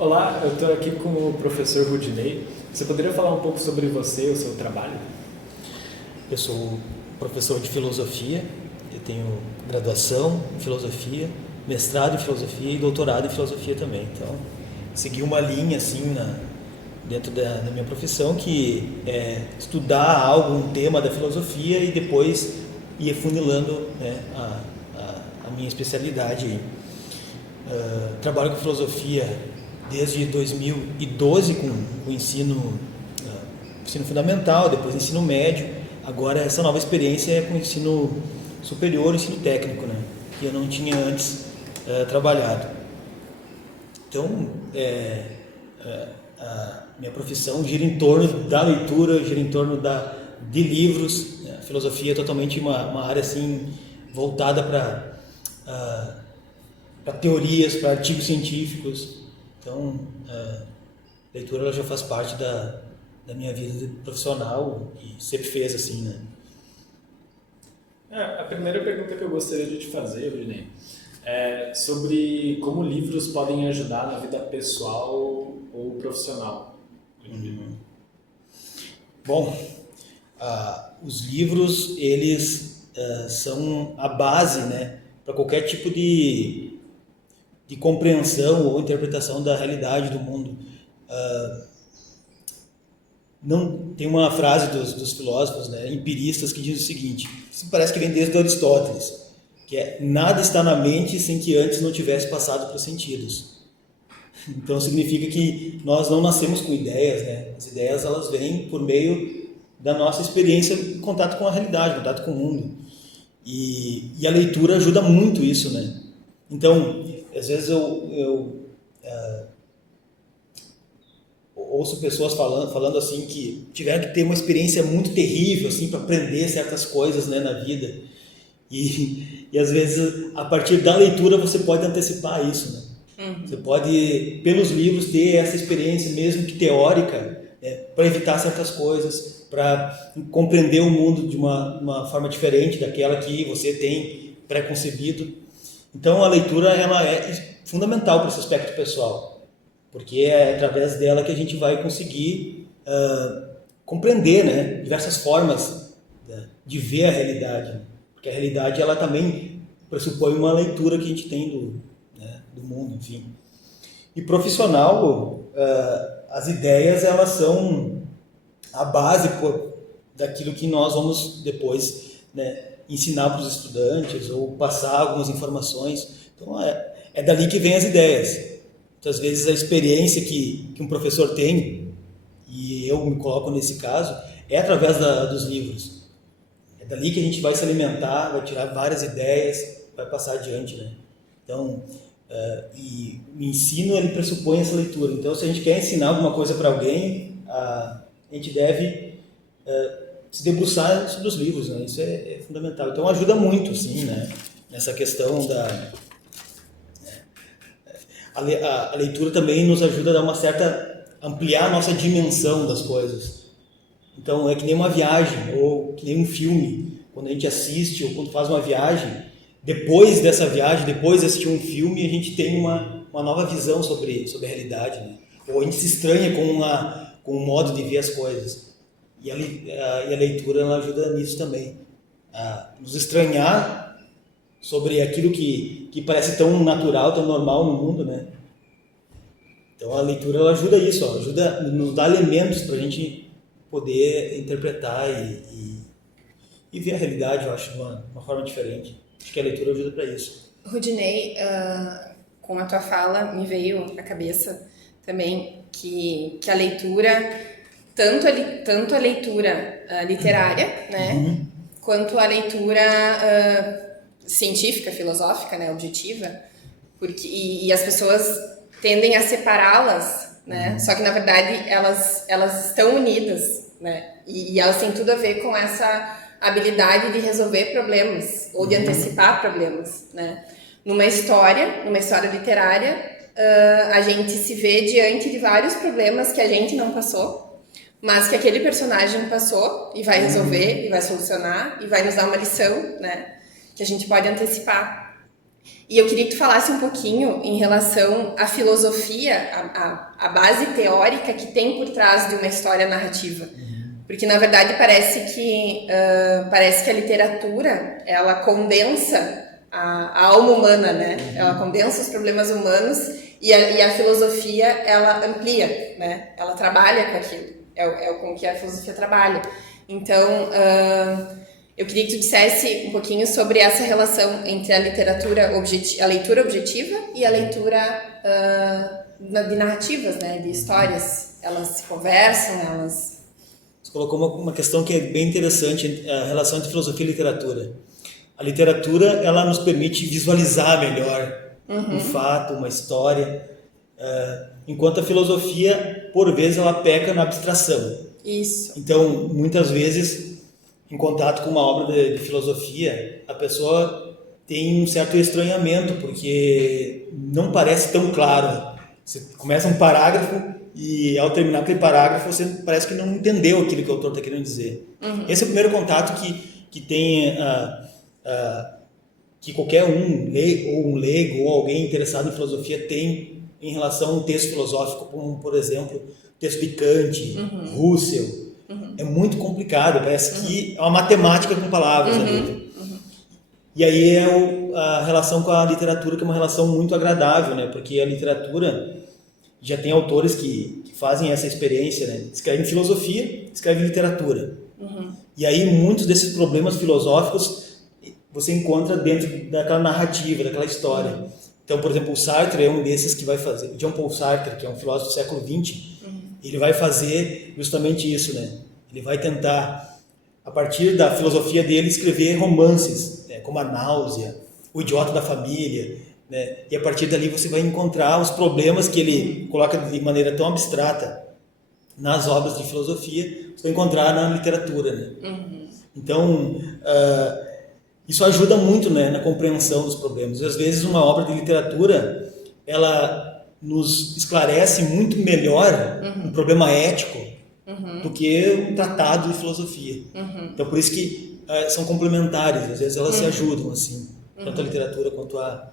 Olá, eu estou aqui com o professor Rudinei. Você poderia falar um pouco sobre você e o seu trabalho? Eu sou professor de filosofia, eu tenho graduação em filosofia, mestrado em filosofia e doutorado em filosofia também. Então, segui uma linha assim dentro da minha profissão que é estudar um tema da filosofia e depois ir funilando, né, a minha especialidade. Trabalho com filosofia desde 2012 com o ensino fundamental, depois ensino médio. Agora essa nova experiência é com o ensino superior, ensino técnico, né, que eu não tinha antes trabalhado. Então, a minha profissão gira em torno da leitura, gira em torno de livros. A filosofia é totalmente uma área assim voltada para teorias, para artigos científicos. Então, a leitura ela já faz parte da minha vida profissional e sempre fez assim, né? A primeira pergunta que eu gostaria de te fazer, Rudinei, é sobre como livros podem ajudar na vida pessoal ou profissional. Bom, os livros, eles são a base, né, para qualquer tipo de compreensão ou interpretação da realidade do mundo. Não tem uma frase dos filósofos, né, empiristas, que diz o seguinte: isso parece que vem desde Aristóteles, que é: nada está na mente sem que antes não tivesse passado para os sentidos. Então significa que nós não nascemos com ideias, né? As ideias elas vêm por meio da nossa experiência em contato com a realidade, em contato com o mundo. E a leitura ajuda muito isso, né? Então, às vezes eu ouço pessoas falando assim que tiveram que ter uma experiência muito terrível assim para aprender certas coisas, né, na vida. E às vezes a partir da leitura você pode antecipar isso, né? Você pode, pelos livros, ter essa experiência, mesmo que teórica, para evitar certas coisas, para compreender o mundo de uma forma diferente daquela que você tem pré-concebido. Então a leitura ela é fundamental para esse aspecto pessoal, porque é através dela que a gente vai conseguir compreender, né, diversas formas de ver a realidade, porque a realidade ela também pressupõe uma leitura que a gente tem do mundo, enfim. E profissional, as ideias elas são a base daquilo que nós vamos depois, né, ensinar para os estudantes ou passar algumas informações. Então é dali que vem as ideias. Muitas vezes a experiência que um professor tem, e eu me coloco nesse caso, é através dos livros. É dali que a gente vai se alimentar, vai tirar várias ideias, vai passar adiante, né? Então, e o ensino ele pressupõe essa leitura. Então, se a gente quer ensinar alguma coisa para alguém, a gente deve se debruçar sobre os livros, né? Isso é fundamental. Então, ajuda muito, sim, né, nessa questão a leitura também nos ajuda a dar uma certa ampliar a nossa dimensão das coisas. Então, é que nem uma viagem ou que nem um filme. Quando a gente assiste ou quando faz uma viagem, depois dessa viagem, depois de assistir um filme, a gente tem uma nova visão sobre a realidade, né? Ou a gente se estranha com o modo de ver as coisas. E a leitura ela ajuda nisso também, a nos estranhar sobre aquilo que parece tão natural, tão normal no mundo, né? Então a leitura ela ajuda isso, ajuda a nos dar elementos para a gente poder interpretar e ver a realidade, eu acho, de uma forma diferente. Acho que a leitura ajuda para isso. Rudinei, com a tua fala, me veio à cabeça também que a leitura, tanto a leitura literária, né, quanto a leitura científica, filosófica, né, objetiva, e as pessoas tendem a separá-las, né, só que na verdade elas estão unidas, né, e elas têm tudo a ver com essa habilidade de resolver problemas ou de antecipar problemas, né? Numa história literária, a gente se vê diante de vários problemas que a gente não passou, mas que aquele personagem passou e vai resolver, e vai solucionar, e vai nos dar uma lição, né? Que a gente pode antecipar. E eu queria que tu falasse um pouquinho em relação à filosofia, a base teórica que tem por trás de uma história narrativa. Porque, na verdade, parece que a literatura, ela condensa a alma humana, né? Ela condensa os problemas humanos e a filosofia, ela amplia, né? Ela trabalha com aquilo. É com que a filosofia trabalha. Então, eu queria que tu dissesse um pouquinho sobre essa relação entre a leitura objetiva e a leitura de narrativas, né? De histórias. Elas se conversam, elas... Você colocou uma questão que é bem interessante, a relação entre filosofia e literatura. A literatura, ela nos permite visualizar melhor um fato, uma história, enquanto a filosofia, por vezes, ela peca na abstração. Isso. Então, muitas vezes, em contato com uma obra de filosofia, a pessoa tem um certo estranhamento, porque não parece tão claro. Você começa um parágrafo e, ao terminar aquele parágrafo, você parece que não entendeu aquilo que o autor está querendo dizer. Esse é o primeiro contato que tem... que qualquer um leigo ou alguém interessado em filosofia tem em relação a um texto filosófico, como, por exemplo, o texto de Kant, Russell. É muito complicado, parece que é uma matemática com palavras ali. E aí é a relação com a literatura, que é uma relação muito agradável, né? Porque a literatura já tem autores que fazem essa experiência, né? Escrevem filosofia, escrevem literatura. E aí muitos desses problemas filosóficos você encontra dentro daquela narrativa, daquela história. Então, por exemplo, o Sartre é um desses que vai fazer, Jean Paul Sartre, que é um filósofo do século XX, ele vai fazer justamente isso, né? Ele vai tentar, a partir da filosofia dele, escrever romances, né? Como A Náusea, O Idiota da Família, né? E a partir dali você vai encontrar os problemas que ele coloca de maneira tão abstrata nas obras de filosofia, você vai encontrar na literatura, né? Então, isso ajuda muito, né, na compreensão dos problemas. Às vezes uma obra de literatura, ela nos esclarece muito melhor um problema ético do que um tratado de filosofia. Então, por isso que são complementares, às vezes elas se ajudam, assim, tanto a literatura quanto a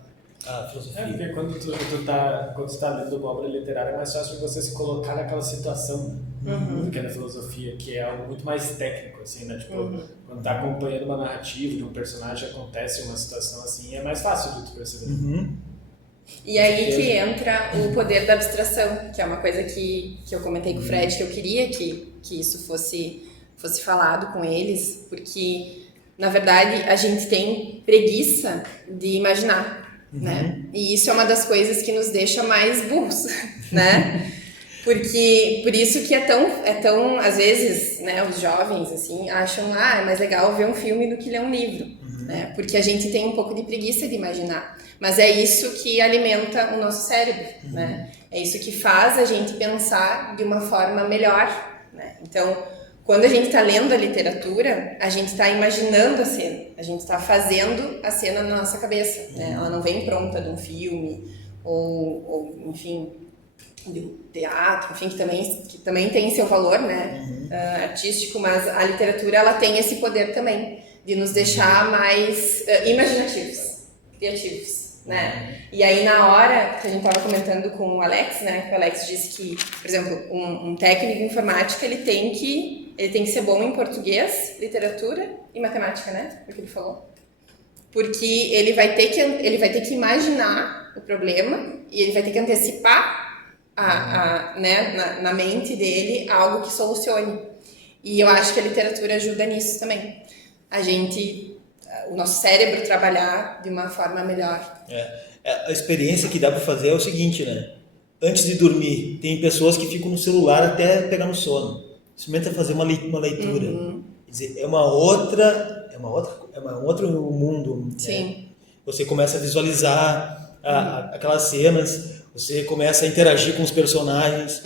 filosofia. Porque quando tu tá lendo uma obra literária, é mais fácil você se colocar naquela situação, do que na filosofia, que é algo muito mais técnico, assim, né? Tipo, quando tá acompanhando uma narrativa, de um personagem acontece uma situação assim, é mais fácil de tu perceber. E aí que entra o poder da abstração, que é uma coisa que eu comentei com o Fred, que eu queria que isso fosse falado com eles, porque, na verdade, a gente tem preguiça de imaginar, né? E isso é uma das coisas que nos deixa mais burros, né? Porque, por isso que é tão, às vezes, né, os jovens, assim, acham, é mais legal ver um filme do que ler um livro, né? Porque a gente tem um pouco de preguiça de imaginar. Mas é isso que alimenta o nosso cérebro, né? É isso que faz a gente pensar de uma forma melhor, né? Então, quando a gente está lendo a literatura, a gente está imaginando a cena, a gente está fazendo a cena na nossa cabeça, né? Ela não vem pronta de um filme, ou enfim, do teatro, enfim, que também tem seu valor, né? Artístico, mas a literatura, ela tem esse poder também de nos deixar mais imaginativos, criativos, né? E aí, na hora que a gente estava comentando com o Alex, né? Que o Alex disse que, por exemplo, um técnico de informática, ele tem que ser bom em português, literatura e matemática, né? É o que ele falou. Porque ele vai ter que imaginar o problema e ele vai ter que antecipar né, na mente dele algo que solucione. E eu acho que a literatura ajuda nisso também. O nosso cérebro trabalhar de uma forma melhor. A experiência que dá para fazer é o seguinte, né? Antes de dormir, tem pessoas que ficam no celular até pegar no sono. Experimenta fazer uma leitura. Quer dizer, é um outro mundo. Sim. Né? Você começa a visualizar aquelas cenas, você começa a interagir com os personagens.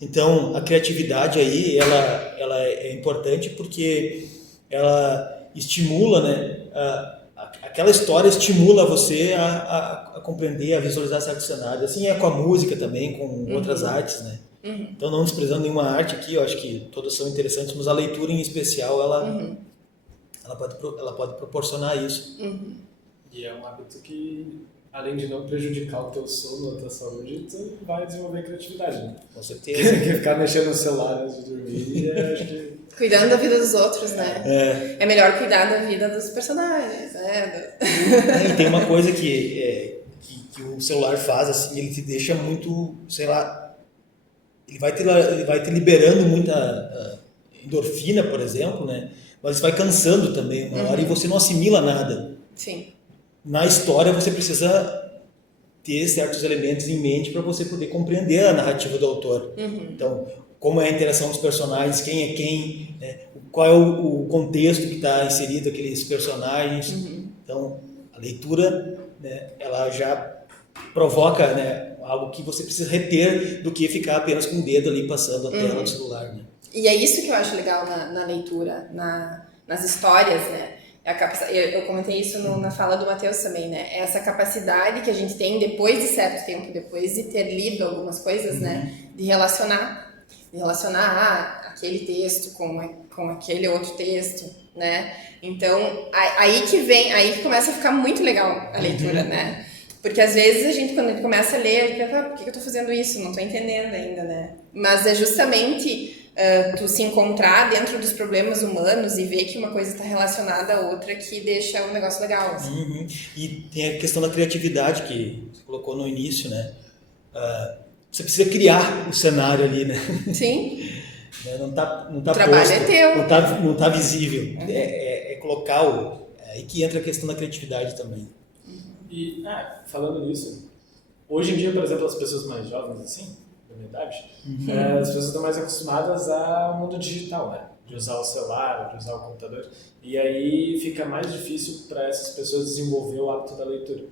Então, a criatividade aí, ela é importante porque ela estimula, né? Aquela história estimula você a compreender, a visualizar certos cenários. Assim é com a música também, com outras artes, né? Então, não desprezando nenhuma arte aqui, eu acho que todas são interessantes, mas a leitura em especial, ela pode proporcionar isso. E é um hábito que, além de não prejudicar o teu sono, a tua saúde, tu vai desenvolver criatividade, né? Com certeza. Porque ficar mexendo no celular antes de dormir, acho que... Cuidando da vida dos outros, né? É melhor cuidar da vida dos personagens, né? E tem uma coisa que o celular faz, assim, ele te deixa muito, sei lá, ele vai te liberando muita endorfina, por exemplo, né? Mas vai cansando também uma hora e você não assimila nada. Sim. Na história você precisa ter certos elementos em mente para você poder compreender a narrativa do autor. Então, como é a interação dos personagens, quem é quem, né? Qual é o contexto que está inserido aqueles personagens. Então, a leitura, né, ela já provoca, né, algo que você precisa reter do que ficar apenas com o dedo ali passando a tela do celular. Né? E é isso que eu acho legal na leitura, nas histórias, né? Eu comentei isso na fala do Matheus também, né? Essa capacidade que a gente tem depois de certo tempo, depois de ter lido algumas coisas, né? De relacionar aquele texto com aquele outro texto, né? Então, aí que começa a ficar muito legal a leitura, né? Porque às vezes quando a gente começa a ler, fica, por que eu tô fazendo isso? Não tô entendendo ainda, né? Mas é justamente tu se encontrar dentro dos problemas humanos e ver que uma coisa está relacionada à outra que deixa um negócio legal. Assim. E tem a questão da criatividade que você colocou no início, né? Você precisa criar o cenário ali, né? Sim. Não tá o trabalho posto, é teu. Não tá visível. É colocar aí que entra a questão da criatividade também. E, falando nisso, hoje em dia, por exemplo, as pessoas mais jovens, assim, da minha idade, as pessoas estão mais acostumadas ao mundo digital, né? De usar o celular, de usar o computador. E aí fica mais difícil para essas pessoas desenvolver o hábito da leitura.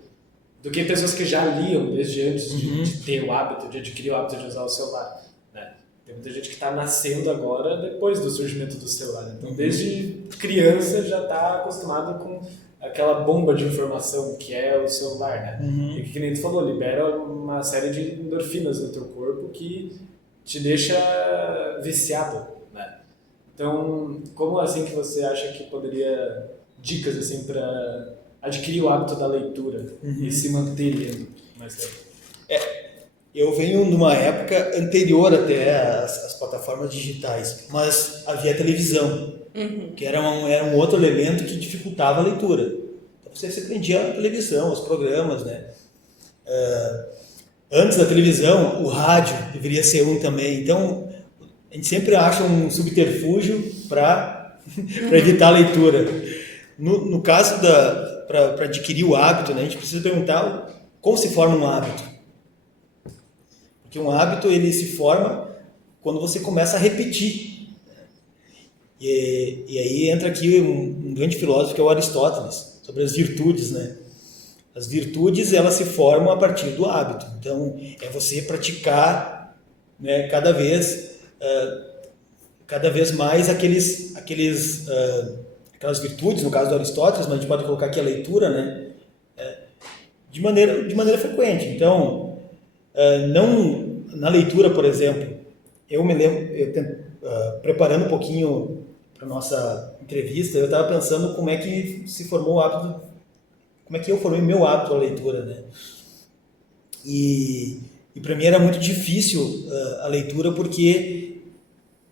Do que pessoas que já liam desde antes de ter o hábito, de adquirir o hábito de usar o celular. Né? Tem muita gente que está nascendo agora depois do surgimento do celular. Então, desde criança já está acostumado com aquela bomba de informação que é o celular, né? E que nem tu falou, libera uma série de endorfinas no teu corpo que te deixa viciado, né? Então, como assim que você acha que poderia dicas assim para adquirir o hábito da leitura e se manter lendo mais tempo? Eu venho numa época anterior até às plataformas digitais, mas havia televisão, que era um outro elemento que dificultava a leitura. Então você aprendia a televisão, os programas, né? Antes da televisão, o rádio deveria ser um também. Então, a gente sempre acha um subterfúgio para evitar a leitura. No caso para adquirir o hábito, né, a gente precisa perguntar como se forma um hábito. Porque um hábito ele se forma quando você começa a repetir. E aí entra aqui um grande filósofo que é o Aristóteles, sobre as virtudes, né? As virtudes elas se formam a partir do hábito. Então é você praticar, né, cada vez mais aquelas virtudes, no caso do Aristóteles, mas a gente pode colocar aqui a leitura, né? De maneira frequente. Então, não na leitura, por exemplo, eu me lembro, preparando um pouquinho para nossa entrevista, eu estava pensando como é que se formou o hábito, como é que eu formei meu hábito à leitura, né? E para mim era muito difícil a leitura porque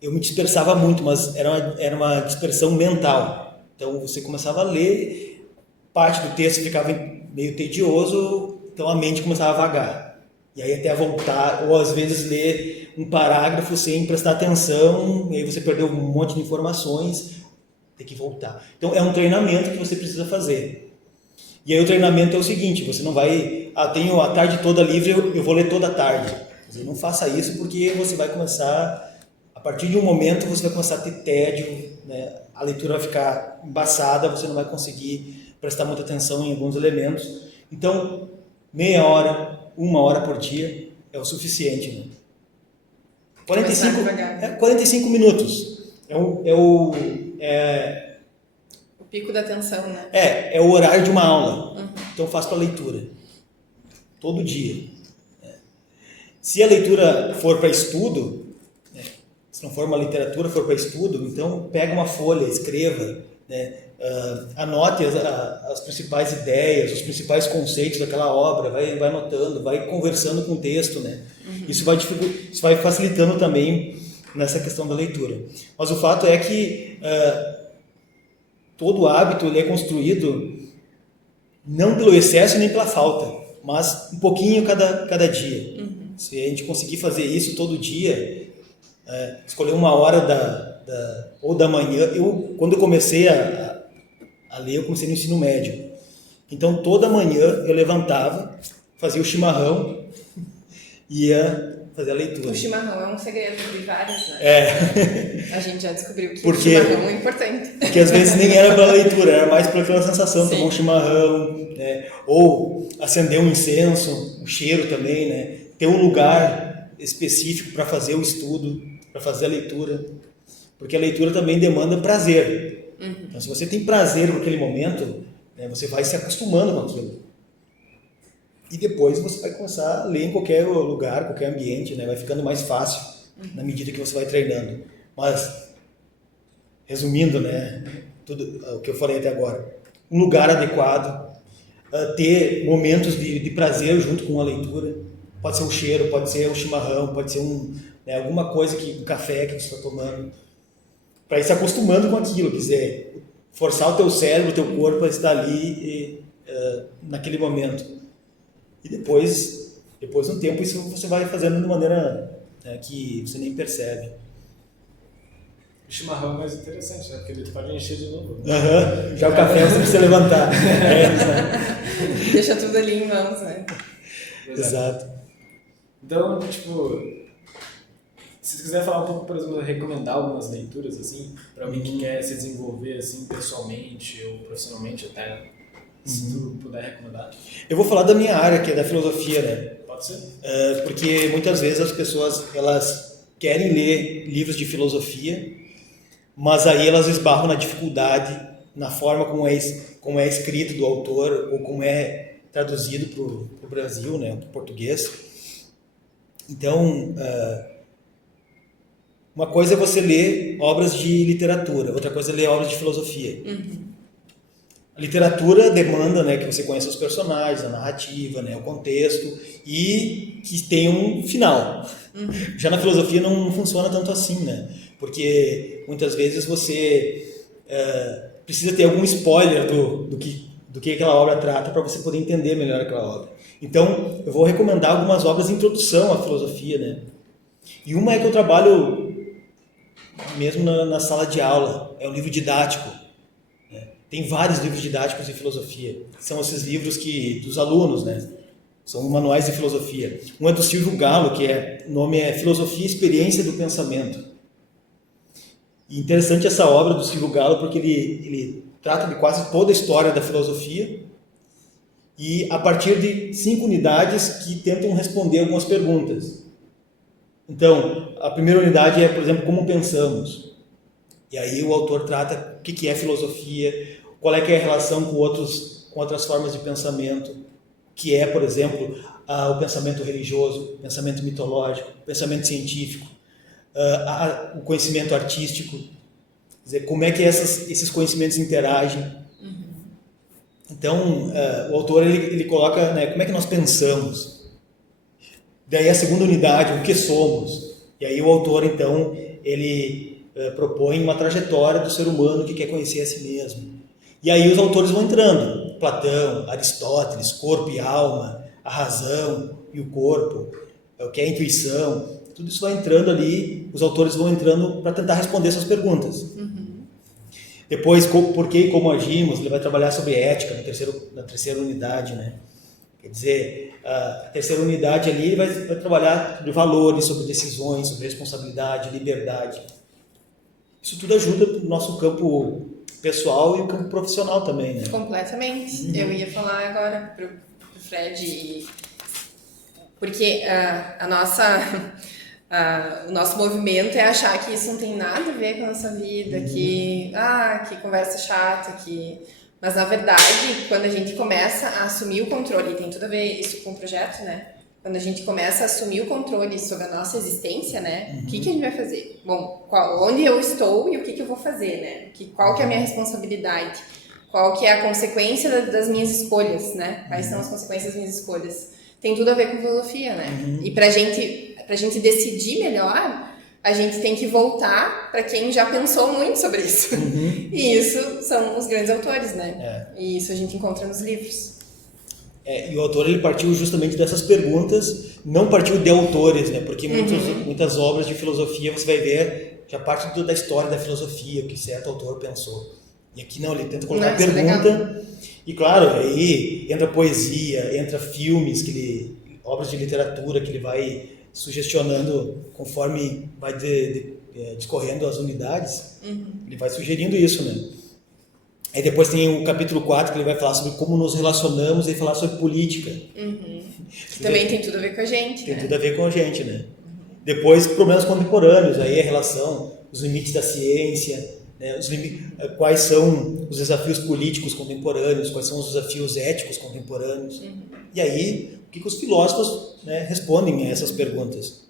eu me dispersava muito, mas era uma dispersão mental. Então você começava a ler, parte do texto ficava meio tedioso, então a mente começava a vagar. E aí até voltar, ou às vezes ler um parágrafo sem prestar atenção, e aí você perdeu um monte de informações, tem que voltar. Então é um treinamento que você precisa fazer. E aí o treinamento é o seguinte, você não vai, tenho a tarde toda livre, eu vou ler toda a tarde. Quer dizer, não faça isso porque você vai começar, a partir de um momento você vai começar a ter tédio, né? A leitura vai ficar embaçada, você não vai conseguir prestar muita atenção em alguns elementos. Então, meia hora, 1 hora por dia é o suficiente. Né? 45 minutos. O pico da atenção, né? É o horário de uma aula. Então eu faço para leitura. Todo dia. Se a leitura for para estudo, se não for uma literatura, for para estudo, então pega uma folha, escreva, né? anote as principais ideias, os principais conceitos daquela obra, vai anotando, vai conversando com o texto, né? Isso vai facilitando também nessa questão da leitura. Mas o fato é que todo hábito ele é construído não pelo excesso nem pela falta, mas um pouquinho cada dia. Se a gente conseguir fazer isso todo dia, escolher uma hora ou da manhã. Quando eu comecei a ler, eu comecei no ensino médio. Então, toda manhã eu levantava, fazia o chimarrão e ia fazer a leitura. O chimarrão é um segredo de vários, né? A gente já descobriu que o chimarrão é importante. Porque às vezes nem era para leitura, era mais para aquela sensação de tomar um chimarrão, né? Ou acender um incenso, o cheiro também, né? Ter um lugar específico para fazer o estudo, para fazer a leitura. Porque a leitura também demanda prazer. Então, se você tem prazer naquele momento, né, você vai se acostumando com aquilo. E depois você vai começar a ler em qualquer lugar, qualquer ambiente, né? Vai ficando mais fácil na medida que você vai treinando. Mas, resumindo, né, tudo o que eu falei até agora, um lugar adequado, ter momentos de prazer junto com a leitura. Pode ser o cheiro, pode ser o chimarrão, pode ser alguma coisa, um café que você está tomando. Para ir se acostumando com aquilo, quer dizer, forçar o teu cérebro, o teu corpo a estar ali naquele momento. E depois de um tempo, isso você vai fazendo de maneira que você nem percebe. O chimarrão é mais interessante, né? Porque ele pode encher de novo. Já o café você precisa levantar. Deixa tudo ali em mãos, né? Exato. Então, tipo, se você quiser falar um pouco, por exemplo, recomendar algumas leituras, assim, para alguém que quer se desenvolver, assim, pessoalmente ou profissionalmente até, se tu puder recomendar. Eu vou falar da minha área, que é da filosofia, né? Pode ser? Porque muitas vezes as pessoas, elas querem ler livros de filosofia, mas aí elas esbarram na dificuldade, na forma como é escrito do autor, ou como é traduzido para o Brasil, né, para o português. Então, uma coisa é você ler obras de literatura, outra coisa é ler obras de filosofia. A literatura demanda, né, que você conheça os personagens, a narrativa, né, o contexto e que tenha um final. Já na filosofia não funciona tanto assim, né? Porque muitas vezes você precisa ter algum spoiler do que aquela obra trata para você poder entender melhor aquela obra. Então, eu vou recomendar algumas obras de introdução à filosofia, né? E uma é que eu trabalho mesmo na sala de aula, é um livro didático. Né? Tem vários livros didáticos de filosofia. São esses livros dos alunos, né? São manuais de filosofia. Um é do Silvio Galo, o nome é Filosofia e Experiência do Pensamento. E interessante essa obra do Silvio Galo porque ele trata de quase toda a história da filosofia e a partir de 5 unidades que tentam responder algumas perguntas. Então, a primeira unidade é, por exemplo, como pensamos. E aí o autor trata o que é filosofia, qual é que é a relação com outras formas de pensamento, que é, por exemplo, o pensamento religioso, o pensamento mitológico, o pensamento científico, o conhecimento artístico, quer dizer, como é que esses conhecimentos interagem. Então, o autor ele coloca, né, como é que nós pensamos. Daí a segunda unidade, o que somos. E aí o autor, então, ele propõe uma trajetória do ser humano que quer conhecer a si mesmo. E aí os autores vão entrando, Platão, Aristóteles, corpo e alma, a razão e o corpo, o que é a intuição, tudo isso vai entrando ali, os autores vão entrando para tentar responder essas perguntas. Depois, por que e como agimos, ele vai trabalhar sobre ética na terceira unidade, né? Quer dizer, a terceira unidade ali vai trabalhar sobre valores, sobre decisões, sobre responsabilidade, liberdade. Isso tudo ajuda no nosso campo pessoal e o campo profissional também, né? Completamente. Eu ia falar agora pro Fred, porque o nosso movimento é achar que isso não tem nada a ver com a nossa vida, que conversa chata, Mas, na verdade, quando a gente começa a assumir o controle, e tem tudo a ver isso com o projeto, né? quando a gente começa a assumir o controle sobre a nossa existência, né? O que a gente vai fazer? Bom, onde eu estou e o que eu vou fazer, né? Qual que é a minha responsabilidade? Qual que é a consequência das minhas escolhas, né? Quais são as consequências das minhas escolhas? Tem tudo a ver com filosofia, né? E pra gente decidir melhor, a gente tem que voltar para quem já pensou muito sobre isso. E isso são os grandes autores, né? E isso a gente encontra nos livros. E o autor ele partiu justamente dessas perguntas, não partiu de autores, né? Porque muitas obras de filosofia você vai ver já parte da história da filosofia, o que certo autor pensou. E aqui não, ele tenta colocar a pergunta. E claro, aí entra poesia, entra filmes, obras de literatura que ele vai sugestionando conforme vai discorrendo as unidades, ele vai sugerindo isso, né? Aí depois tem o capítulo 4 que ele vai falar sobre como nos relacionamos e falar sobre política. Que também tem tudo a ver com a gente, Tem tudo a ver com a gente, né? Depois, problemas contemporâneos, aí a relação, os limites da ciência, né? Quais são os desafios políticos contemporâneos, quais são os desafios éticos contemporâneos. E aí, o que os filósofos, né, respondem a essas perguntas.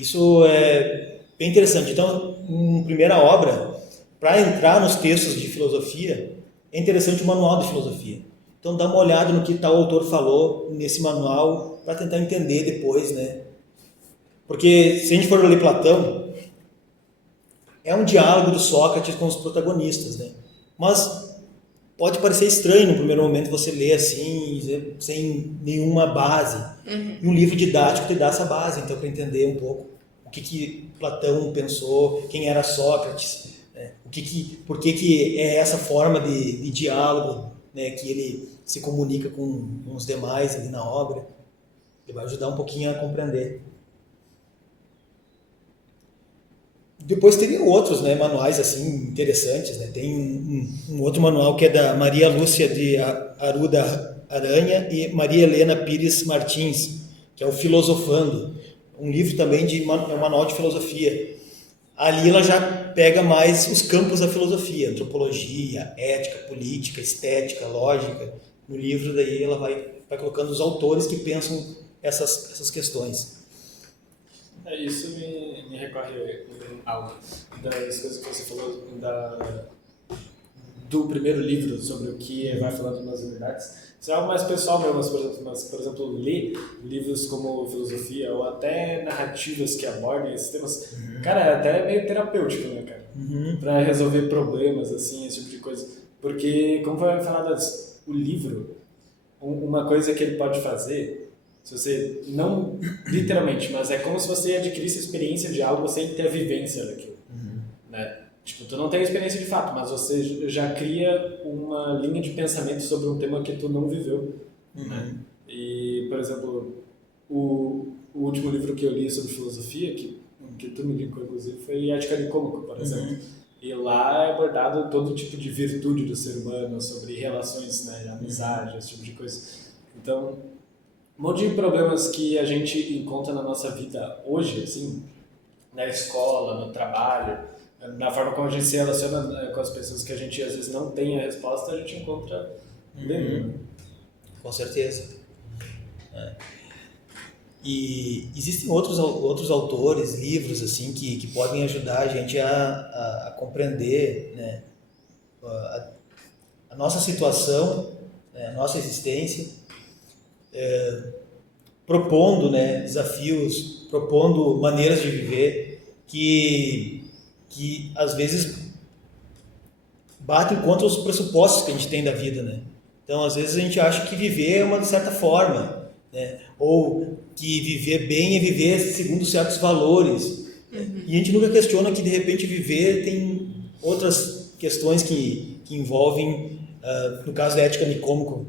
Isso é bem interessante. Então, em primeira obra, para entrar nos textos de filosofia, é interessante o manual de filosofia. Então, dá uma olhada no que tal autor falou nesse manual para tentar entender depois, né? Porque se a gente for ler Platão, é um diálogo do Sócrates com os protagonistas, né? Mas pode parecer estranho no primeiro momento você ler assim, sem nenhuma base. E um livro didático te dá essa base, então, para entender um pouco o que Platão pensou, quem era Sócrates, né? Por que é essa forma de diálogo, né, que ele se comunica com os demais ali na obra. Ele vai ajudar um pouquinho a compreender. Depois tem outros, né, manuais assim, interessantes, né? Tem um outro manual que é da Maria Lúcia de Arruda Aranha e Maria Helena Pires Martins, que é o Filosofando, um livro também é um manual de filosofia. Ali ela já pega mais os campos da filosofia, antropologia, ética, política, estética, lógica. No livro daí ela vai colocando os autores que pensam essas questões. Isso me recorre algo das coisas que você falou do primeiro livro sobre o que vai falando nas unidades. Isso é algo mais pessoal mesmo, mas, por exemplo, ler livros como filosofia ou até narrativas que abordem esses temas, cara, é até meio terapêutico, né, cara? Para resolver problemas, assim, esse tipo de coisa. Porque, como foi falado antes, o livro, uma coisa que ele pode fazer, se você, não literalmente, mas é como se você adquirisse a experiência de algo sem ter a vivência daquilo, né? Tipo, tu não tem a experiência de fato, mas você já cria uma linha de pensamento sobre um tema que tu não viveu, né? E, por exemplo, o último livro que eu li sobre filosofia, que tu me indicou, inclusive, foi Ética Nicômaco, por exemplo. E lá é abordado todo tipo de virtude do ser humano, sobre relações, né, amizade, esse tipo de coisa. Então, um monte de problemas que a gente encontra na nossa vida hoje, assim, na escola, no trabalho, na forma como a gente se relaciona com as pessoas que a gente às vezes não tem a resposta, a gente encontra lendo. Com certeza. E existem outros autores, livros assim que podem ajudar a gente a compreender, né, a nossa situação, né, a nossa existência, propondo, né, desafios, propondo maneiras de viver que às vezes batem contra os pressupostos que a gente tem da vida, né? Então, às vezes a gente acha que viver é uma certa forma, né? Ou que viver bem é viver segundo certos valores. E a gente nunca questiona que, de repente, viver tem outras questões que envolvem, no caso da ética nicômaco.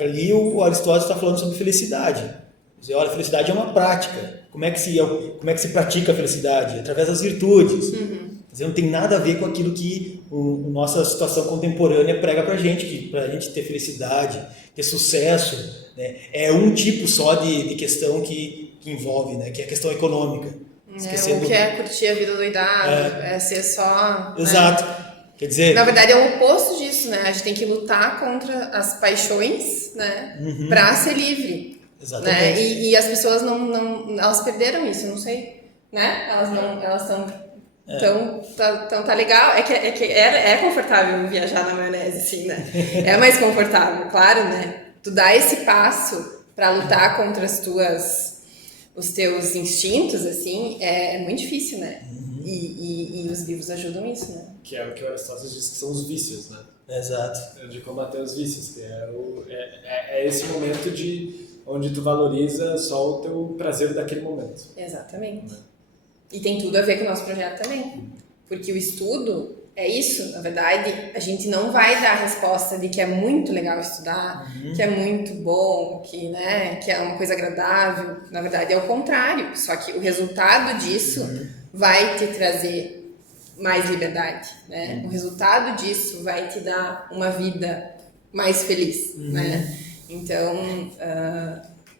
Ali o Aristóteles está falando sobre felicidade. Quer dizer, olha, a felicidade é uma prática. Como é que se pratica a felicidade? Através das virtudes. Quer dizer, não tem nada a ver com aquilo que a nossa situação contemporânea prega para a gente, que para a gente ter felicidade, ter sucesso, né, é um tipo só de questão que envolve, né, que é a questão econômica. Ou que é curtir a vida doidada, é ser só... Exato. Né? Quer dizer... Na verdade, é o oposto disso, né? A gente tem que lutar contra as paixões, né, para ser livre. Exatamente. Né? E as pessoas elas perderam isso, eu não sei, né? Elas estão então tá legal, é que é confortável viajar na maionese, assim, né? É mais confortável, claro, né? Tu dá esse passo pra lutar contra os teus instintos, assim, é muito difícil, né? E os livros ajudam isso, né? Que é o que o Aristóteles diz que são os vícios, né? Exato. De combater os vícios, que é esse momento onde tu valoriza só o teu prazer daquele momento. Exatamente. E tem tudo a ver com o nosso projeto também. Porque o estudo é isso, na verdade, a gente não vai dar a resposta de que é muito legal estudar, que é muito bom, que é uma coisa agradável. Na verdade, é o contrário. Só que o resultado disso vai te trazer mais liberdade, né? O resultado disso vai te dar uma vida mais feliz, né?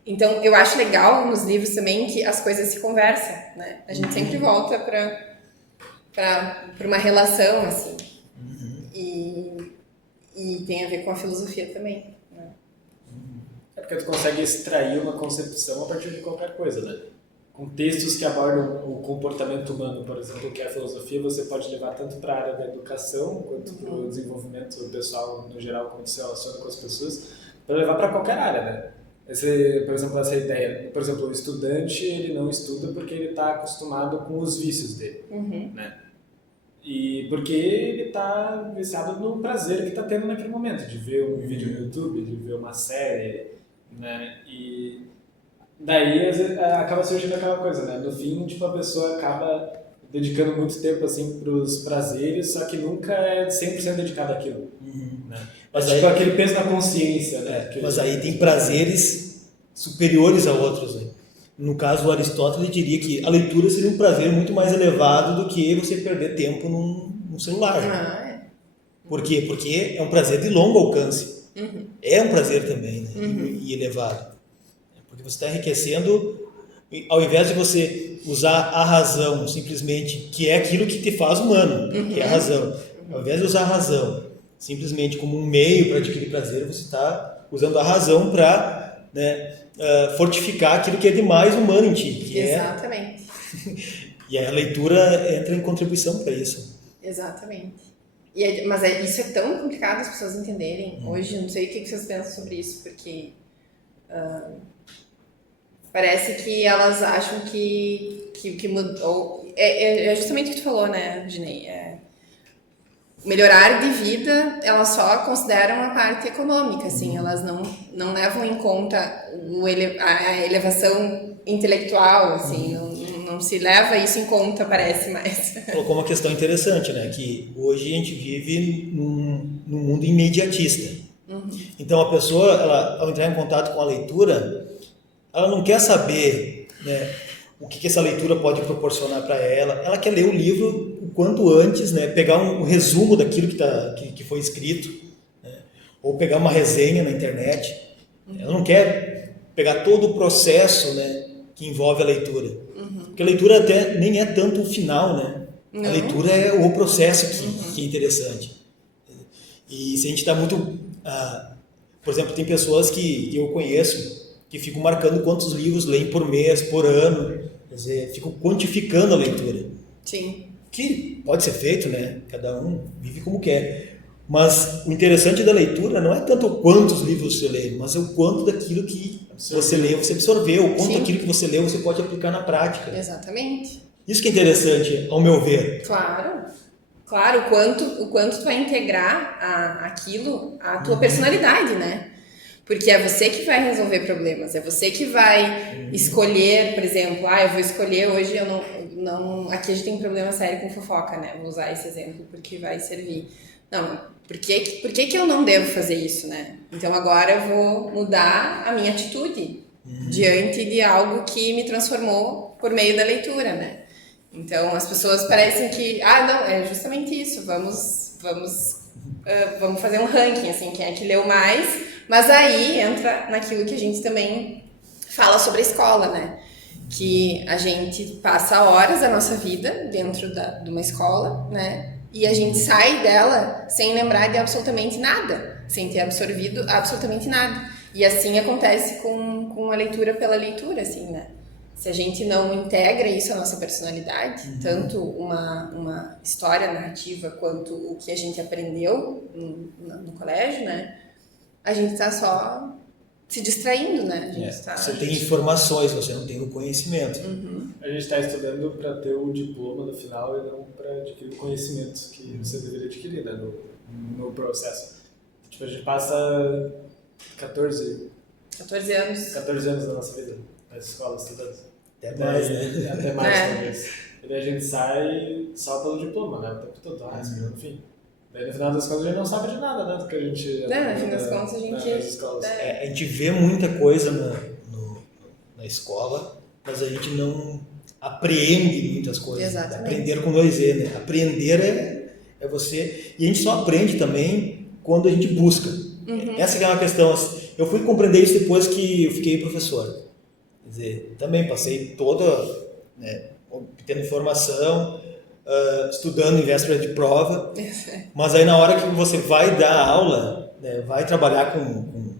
Então, eu acho legal nos livros também que as coisas se conversam, né? A gente sempre volta para uma relação, assim. E tem a ver com a filosofia também, né? É porque tu consegue extrair uma concepção a partir de qualquer coisa, né? Com textos que abordam o comportamento humano, por exemplo, que é a filosofia, você pode levar tanto para a área da educação, quanto para o desenvolvimento pessoal no geral, como se relaciona com as pessoas, para levar para qualquer área, né? Por exemplo, essa ideia, por exemplo, o estudante, ele não estuda porque ele está acostumado com os vícios dele, né? E porque ele está viciado no prazer que está tendo naquele momento, de ver um vídeo no YouTube, de ver uma série, né? E daí acaba surgindo aquela coisa, né? No fim, tipo, a pessoa acaba dedicando muito tempo, assim, pros prazeres, só que nunca é 100% dedicado àquilo, né? Mas tipo, aquele peso na consciência, né? Mas aí tem prazeres superiores a outros, né? No caso, o Aristóteles diria que a leitura seria um prazer muito mais elevado do que você perder tempo num celular. Por quê? Porque é um prazer de longo alcance. É um prazer também, né? E elevado. Porque você está enriquecendo, ao invés de você usar a razão simplesmente, que é aquilo que te faz humano, que é a razão. Ao invés de usar a razão simplesmente como um meio para adquirir prazer, você está usando a razão para, né, fortificar aquilo que é de mais humano em ti. Que Exatamente. E a leitura entra em contribuição para isso. Exatamente. Mas isso é tão complicado as pessoas entenderem. Hoje, eu não sei o que vocês pensam sobre isso, porque parece que elas acham que mudou. É justamente o que tu falou, né, Dinei? Melhorar de vida, elas só consideram a parte econômica, assim, elas não levam em conta a elevação intelectual, assim, não se leva isso em conta, parece mais. Colocou uma questão interessante, né, que hoje a gente vive num mundo imediatista. Então a pessoa, ao entrar em contato com a leitura, ela não quer saber, né, o que essa leitura pode proporcionar para ela quer ler o livro o quanto antes, né, pegar um resumo daquilo que foi escrito, né, ou pegar uma resenha na internet. Ela não quer pegar todo o processo, né, que envolve a leitura. Porque a leitura até nem é tanto o final, né? A leitura é o processo que é interessante. E se a gente está muito... por exemplo, tem pessoas que eu conheço que ficam marcando quantos livros leem por mês, por ano, quer dizer, ficam quantificando a leitura. Sim. Que pode ser feito, né? Cada um vive como quer. Mas o interessante da leitura não é tanto quantos livros você lê, mas o quanto daquilo que você lê, você absorveu, o quanto daquilo que você lê, você pode aplicar na prática. Exatamente. Isso que é interessante, ao meu ver. Claro, o quanto tu vai integrar aquilo à tua personalidade, né? Porque é você que vai resolver problemas, é você que vai escolher, por exemplo, eu vou escolher hoje, aqui a gente tem um problema sério com fofoca, né? Vou usar esse exemplo porque vai servir. Não, por que eu não devo fazer isso, né? Então agora eu vou mudar a minha atitude diante de algo que me transformou por meio da leitura, né? Então as pessoas parecem que, não, é justamente isso, vamos fazer um ranking, assim, quem é que leu mais, mas aí entra naquilo que a gente também fala sobre a escola, né? Que a gente passa horas da nossa vida dentro de uma escola, né? E a gente sai dela sem lembrar de absolutamente nada, sem ter absorvido absolutamente nada. E assim acontece com a leitura pela leitura, assim, né? Se a gente não integra isso à nossa personalidade, tanto uma história narrativa quanto o que a gente aprendeu no colégio, né? A gente tá só se distraindo, né? Você tem informações, você não tem o conhecimento. A gente está estudando para ter o diploma no final e não para adquirir conhecimentos que você deveria adquirir, né, no processo. Tipo, a gente passa 14 anos da nossa vida na escola estudando. Até mais, né? Até mais, talvez. E daí a gente sai só pelo diploma, né? O tempo todo, enfim. Daí no final das contas a gente não sabe de nada, né? Do que a gente... Não, no fim das contas a gente... A gente vê muita coisa na escola, mas a gente não apreende muitas coisas. Exatamente. Aprender com 2E, né? Aprender é você... E a gente só aprende também quando a gente busca. Essa que é uma questão. Eu fui compreender isso depois que eu fiquei professor. Quer dizer, também passei toda, né, obtendo informação, estudando em véspera de prova, mas aí na hora que você vai dar aula, né, vai trabalhar com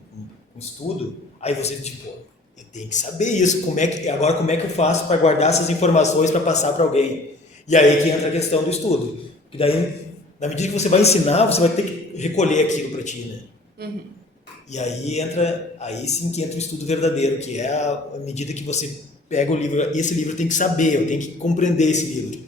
estudo, aí você tipo, eu tenho que saber isso, como é que eu faço para guardar essas informações para passar para alguém? E aí que entra a questão do estudo, que daí, na medida que você vai ensinar, você vai ter que recolher aquilo para ti, né? E aí sim que entra o estudo verdadeiro, que é a medida que você pega o livro, esse livro tem que saber, eu tenho que compreender esse livro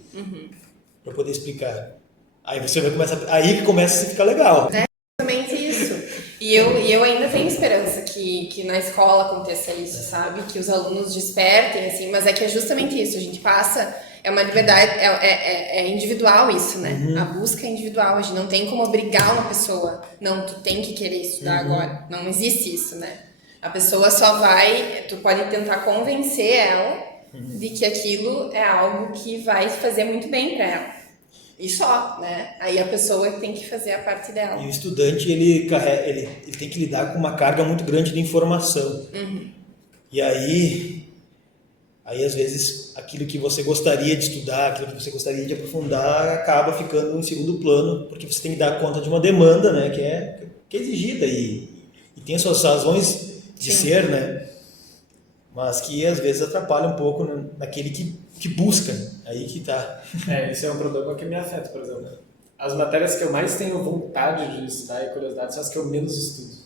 para poder explicar. Aí você vai começar, aí que começa a ficar legal. É exatamente isso. E eu ainda tenho esperança que na escola aconteça isso, sabe? Que os alunos despertem, assim, mas é que é justamente isso, a gente passa... É uma liberdade, é individual isso, né? A busca é individual, a gente não tem como obrigar uma pessoa, não, tu tem que querer estudar agora. Não existe isso, né? A pessoa só vai, tu pode tentar convencer ela de que aquilo é algo que vai fazer muito bem pra ela. E só, né? Aí a pessoa tem que fazer a parte dela. E o estudante, ele tem que lidar com uma carga muito grande de informação. E aí, às vezes, aquilo que você gostaria de estudar, aquilo que você gostaria de aprofundar, acaba ficando em segundo plano, porque você tem que dar conta de uma demanda, né, que é exigida e tem as suas razões de ser, né, mas que às vezes atrapalha um pouco naquele que busca, aí que tá. Isso é um problema que me afeta, por exemplo. As matérias que eu mais tenho vontade de estudar e curiosidade são as que eu menos estudo.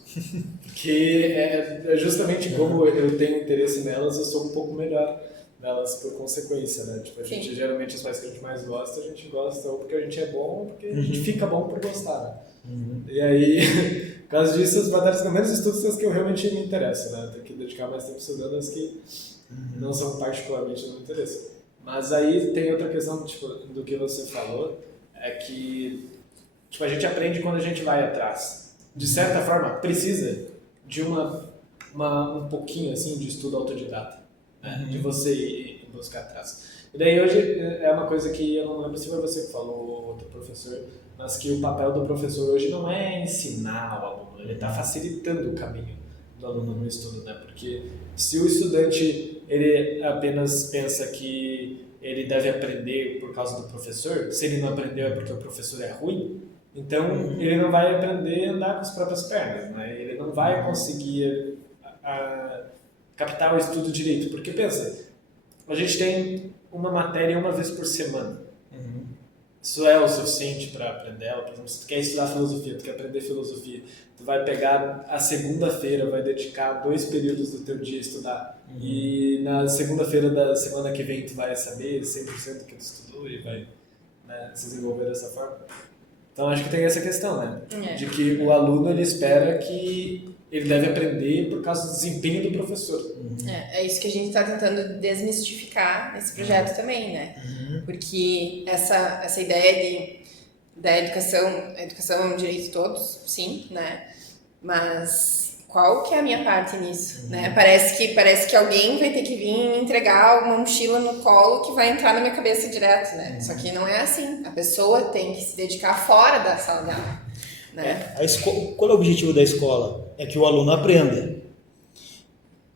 Que é justamente como eu tenho interesse nelas, eu sou um pouco melhor nelas por consequência, né? Tipo, a gente, geralmente, as coisas que a gente mais gosta, a gente gosta ou porque a gente é bom ou porque a gente fica bom por gostar, né? E aí, por causa disso, as matérias que eu menos estudo são as que eu realmente me interesso, né? Eu tenho que dedicar mais tempo estudando as que não são particularmente do meu interesse. Mas aí tem outra questão, tipo, do que você falou, é que tipo, a gente aprende quando a gente vai atrás. De certa forma, precisa de um pouquinho assim, de estudo autodidata, né? De você ir buscar atrás. E daí hoje é uma coisa que eu não lembro se foi você que falou ou outro professor, mas que o papel do professor hoje não é ensinar o aluno, ele está facilitando o caminho do aluno no estudo, né? Porque se o estudante ele apenas pensa que ele deve aprender por causa do professor, se ele não aprendeu é porque o professor é ruim, então ele não vai aprender a andar com as próprias pernas, né? Ele não vai conseguir captar o estudo direito, porque pensa, a gente tem uma matéria uma vez por semana. Isso é o suficiente para aprender ela? Por exemplo, se tu quer estudar filosofia, tu quer aprender filosofia, tu vai pegar a segunda-feira, vai dedicar 2 períodos do teu dia a estudar, e na segunda-feira da semana que vem tu vai saber 100% do que tu estudou e vai, né, se desenvolver dessa forma. Então acho que tem essa questão, né? De que o aluno ele espera que ele deve aprender por causa do desempenho do professor. É isso que a gente está tentando desmistificar nesse projeto também, né? Porque essa ideia da educação, a educação é um direito de todos, sim, né? Mas qual que é a minha parte nisso, né? Parece que alguém vai ter que vir entregar uma mochila no colo que vai entrar na minha cabeça direto, né? Só que não é assim. A pessoa tem que se dedicar fora da sala de aula, né? Qual é o objetivo da escola? É que o aluno aprenda.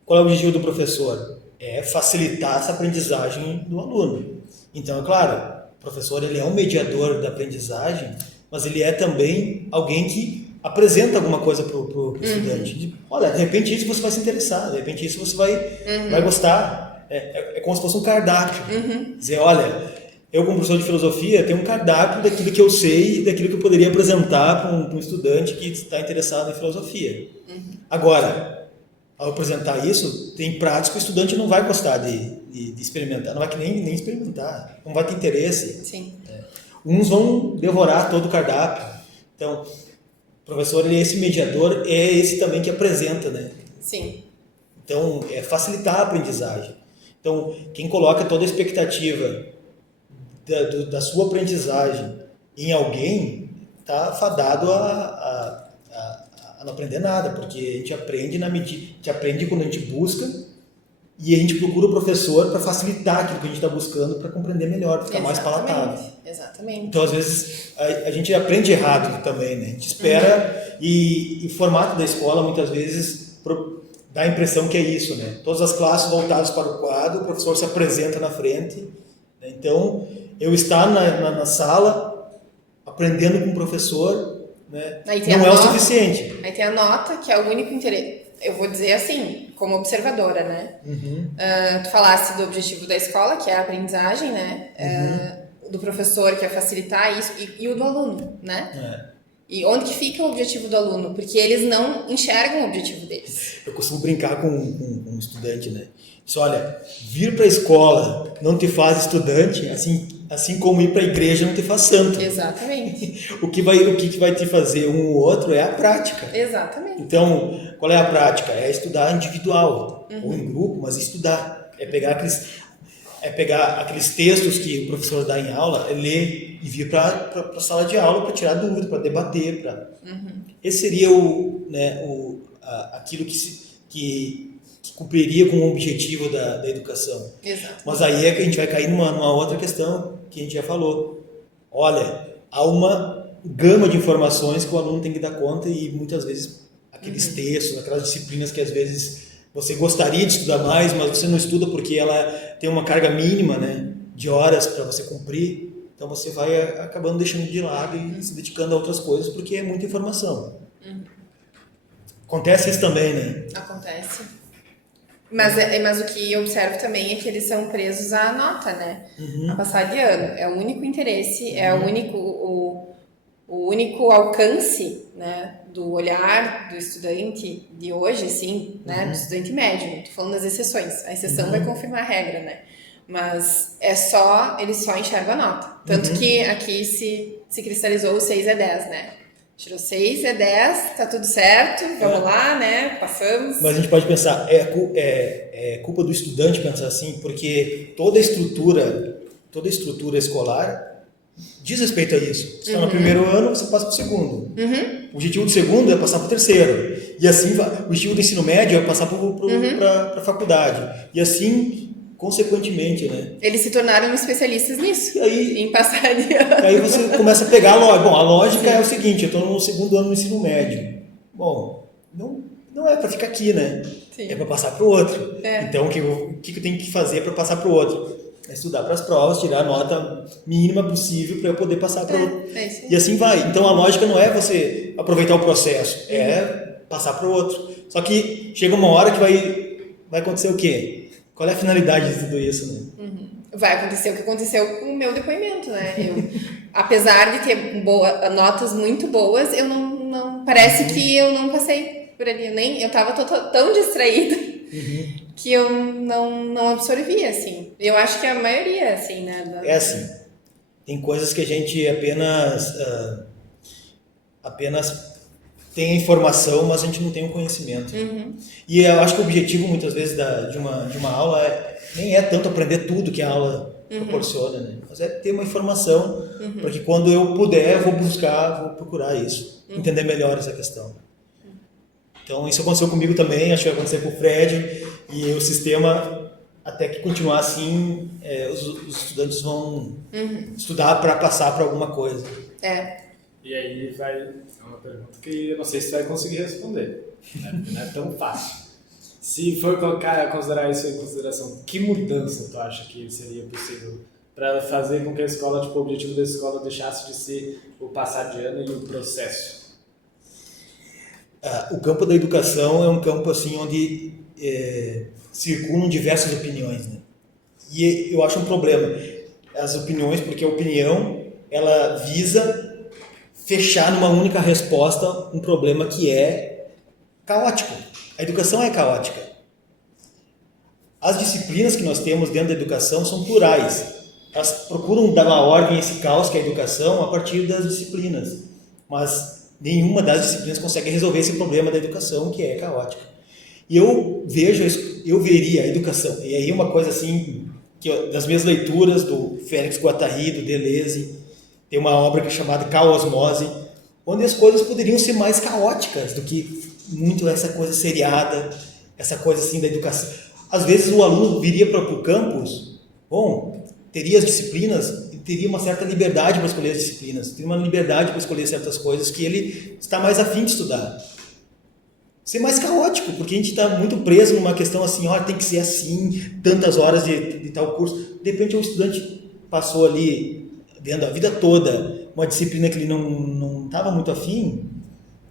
Qual é o objetivo do professor? É facilitar essa aprendizagem do aluno. Então, é claro, o professor ele é um mediador da aprendizagem, mas ele é também alguém que apresenta alguma coisa pro estudante. Olha, de repente isso você vai se interessar, de repente isso você vai gostar. É como se fosse um cardápio. Dizer, olha, eu como professor de filosofia tenho um cardápio daquilo que eu sei e daquilo que eu poderia apresentar para um estudante que está interessado em filosofia. Agora, ao apresentar isso, tem práticas que o estudante não vai gostar de experimentar, não vai nem experimentar, não vai ter interesse. Sim. Uns vão devorar todo o cardápio. Então, o professor, ele é esse mediador, é esse também que apresenta, né? Sim. Então, é facilitar a aprendizagem. Então, quem coloca toda a expectativa da sua aprendizagem em alguém, está fadado a não aprender nada, porque a gente aprende na medida, a gente aprende quando a gente busca e a gente procura o professor para facilitar aquilo que a gente está buscando para compreender melhor, para ficar mais palatável. Exatamente. Então, às vezes, a gente aprende errado também, né? A gente espera e o formato da escola, muitas vezes, dá a impressão que é isso, né? Todas as classes voltadas para o quadro, o professor se apresenta na frente. Né? Então, eu estar na sala, aprendendo com o professor, né? Não é o suficiente. Aí tem a nota, que é o único interesse. Eu vou dizer assim, como observadora, né? Tu falasse do objetivo da escola, que é a aprendizagem, né? Do professor, que é facilitar isso, e o do aluno, né? E onde que fica o objetivo do aluno? Porque eles não enxergam o objetivo deles. Eu costumo brincar com um estudante, né? Diz, olha, vir para a escola não te faz estudante, assim como ir para a igreja não te faz santo. Exatamente. O que vai te fazer um ou outro é a prática. Exatamente. Então, qual é a prática? É estudar individual, ou em grupo, mas estudar. É pegar aqueles textos que o professor dá em aula, ler e vir para a sala de aula para tirar dúvida, para debater. Esse seria aquilo que cumpriria com o objetivo da educação. Exato. Mas aí é que a gente vai cair numa outra questão que a gente já falou. Olha, há uma gama de informações que o aluno tem que dar conta e muitas vezes aqueles textos, aquelas disciplinas que às vezes você gostaria de estudar mais, mas você não estuda porque ela tem uma carga mínima, né, de horas para você cumprir. Então você vai acabando deixando de lado e se dedicando a outras coisas porque é muita informação. Acontece isso também, né? Acontece. Mas o que eu observo também é que eles são presos à nota, né? A passar de ano. É o único interesse, é o único alcance, né, do olhar do estudante de hoje, assim, né, do estudante médio. Estou falando das exceções. A exceção vai confirmar a regra, né? Mas eles só enxergam a nota. Tanto que aqui se cristalizou o 6 é 10, né? Tirou 6, é 10, tá tudo certo, vamos lá, né? Passamos. Mas a gente pode pensar, é culpa do estudante pensar assim, porque toda a estrutura escolar diz respeito a isso. Você está no primeiro ano, você passa para o segundo. O objetivo do segundo é passar para o terceiro. E assim, o objetivo do ensino médio é passar para a faculdade. E assim, consequentemente, né? Eles se tornaram especialistas nisso, aí, em passar de ano. Aí você começa a pegar a lógica. Bom, a lógica é o seguinte, eu estou no segundo ano do ensino médio. Bom, não é para ficar aqui, né? Sim. É para passar para o outro. Então, o que eu tenho que fazer para passar para o outro? É estudar para as provas, tirar a nota mínima possível para eu poder passar para o outro. E assim vai. Então, a lógica não é você aproveitar o processo, é passar para o outro. Só que chega uma hora que vai acontecer o quê? Qual é a finalidade de tudo isso, né? Vai acontecer o que aconteceu com o meu depoimento, né? Apesar de ter notas muito boas, eu não parece que eu não passei por ali. Eu estava tão distraída que eu não absorvia, assim. Eu acho que a maioria, assim, né? É assim, tem coisas que a gente apenas tem a informação, mas a gente não tem o conhecimento. E eu acho que o objetivo, muitas vezes, de uma aula nem é tanto aprender tudo que a aula proporciona, né? Mas é ter uma informação para que quando eu puder, vou procurar isso, entender melhor essa questão. Então, isso aconteceu comigo também, acho que vai acontecer com o Fred, e o sistema, até que continuar assim, os estudantes vão estudar para passar para alguma coisa. E aí é uma pergunta que eu não sei se vai conseguir responder, né? Porque não é tão fácil. Se for considerar isso em consideração, que mudança tu acha que seria possível para fazer com que a escola, o objetivo da escola deixasse de ser o passar de ano e o processo? o campo da educação é um campo assim onde circulam diversas opiniões, né? E eu acho um problema as opiniões, porque a opinião ela visa fechar numa única resposta um problema que é caótico. A educação é caótica. As disciplinas que nós temos dentro da educação são plurais. Elas procuram dar uma ordem a esse caos que é a educação a partir das disciplinas, mas nenhuma das disciplinas consegue resolver esse problema da educação que é caótica. E eu veria a educação, e aí uma coisa assim, das minhas leituras do Félix Guattari, do Deleuze, tem uma obra que é chamada Caosmose, onde as coisas poderiam ser mais caóticas do que muito essa coisa seriada, essa coisa assim da educação. Às vezes o aluno viria para o campus, teria as disciplinas, teria uma certa liberdade para escolher as disciplinas, teria uma liberdade para escolher certas coisas que ele está mais afim de estudar. Ser mais caótico, porque a gente está muito preso numa questão assim, tem que ser assim, tantas horas de tal curso. De repente, um estudante passou ali, vendo a vida toda, uma disciplina que ele não estava muito afim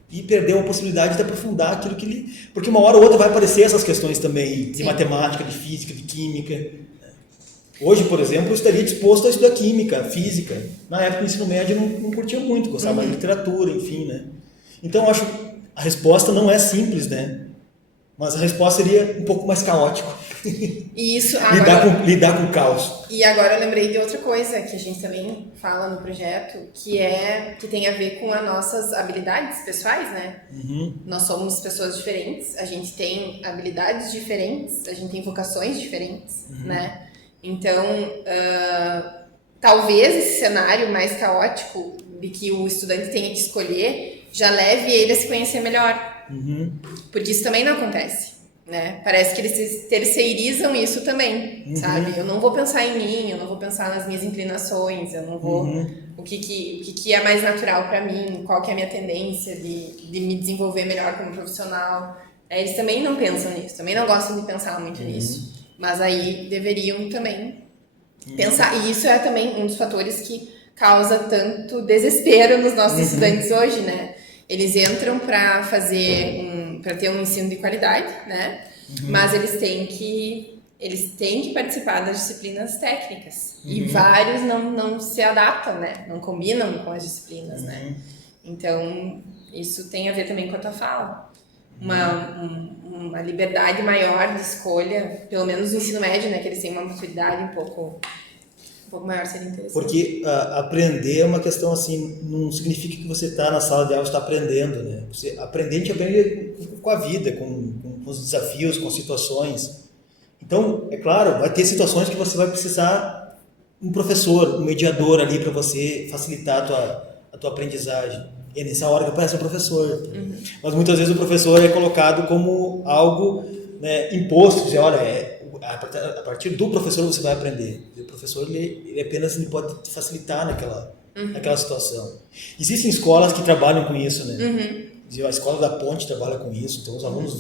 e perdeu a possibilidade de aprofundar aquilo que ele... Porque uma hora ou outra vai aparecer essas questões também, de matemática, de física, de química. Hoje, por exemplo, eu estaria disposto a estudar química, física. Na época do ensino médio, eu não curtia muito, gostava mais de literatura, enfim, né? Então, eu acho... A resposta não é simples, né? Mas a resposta seria um pouco mais caótico. E isso agora... lidar com o caos. E agora eu lembrei de outra coisa que a gente também fala no projeto, que tem a ver com as nossas habilidades pessoais, né? Uhum. Nós somos pessoas diferentes, a gente tem habilidades diferentes, a gente tem vocações diferentes, né? Então, talvez esse cenário mais caótico de que o estudante tenha que escolher já leve ele a se conhecer melhor. Uhum. Porque isso também não acontece, né? Parece que eles terceirizam isso também, sabe? Eu não vou pensar em mim, eu não vou pensar nas minhas inclinações, eu não vou... O que é mais natural para mim, qual que é a minha tendência de me desenvolver melhor como profissional. Eles também não pensam nisso, também não gostam de pensar muito nisso. Mas aí deveriam também pensar. E isso é também um dos fatores que causa tanto desespero nos nossos estudantes hoje, né? Eles entram para ter um ensino de qualidade, né? Mas eles têm que participar das disciplinas técnicas. E vários não se adaptam, né? Não combinam com as disciplinas, né? Então, isso tem a ver também com a tua fala. Uma liberdade maior de escolha, pelo menos no ensino médio, né? Que eles têm uma maturidade um pouco maior, seria interessante. Porque aprender é uma questão assim, não significa que você está na sala de aula e está aprendendo, né? A gente aprende com a vida, com os desafios, com as situações. Então, é claro, vai ter situações que você vai precisar um professor, um mediador ali para você facilitar a tua aprendizagem. E é nessa hora que aparece o professor. Mas muitas vezes o professor é colocado como algo, né, imposto, dizer, olha, a partir do professor você vai aprender. O professor ele apenas pode te facilitar naquela situação. Existem escolas que trabalham com isso, né? A escola da Ponte trabalha com isso, então os alunos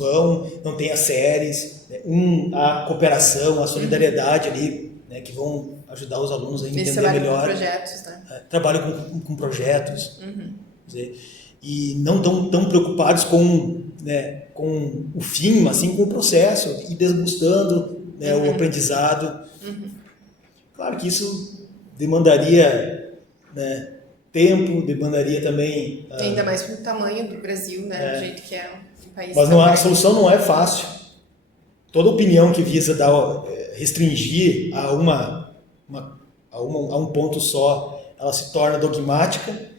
não tem as séries, né? A cooperação, a solidariedade ali, né? Que vão ajudar os alunos a entender melhor. Com projetos, né? Trabalham com projetos. Dizer, e não tão preocupados com o fim, mas sim com o processo, e desgustando, né, o aprendizado. Claro que isso demandaria, né, tempo, demandaria também... Ainda mais pelo tamanho do Brasil, né, do jeito que é um país... Mas a solução não é fácil. Toda opinião que visa restringir a um ponto só, ela se torna dogmática.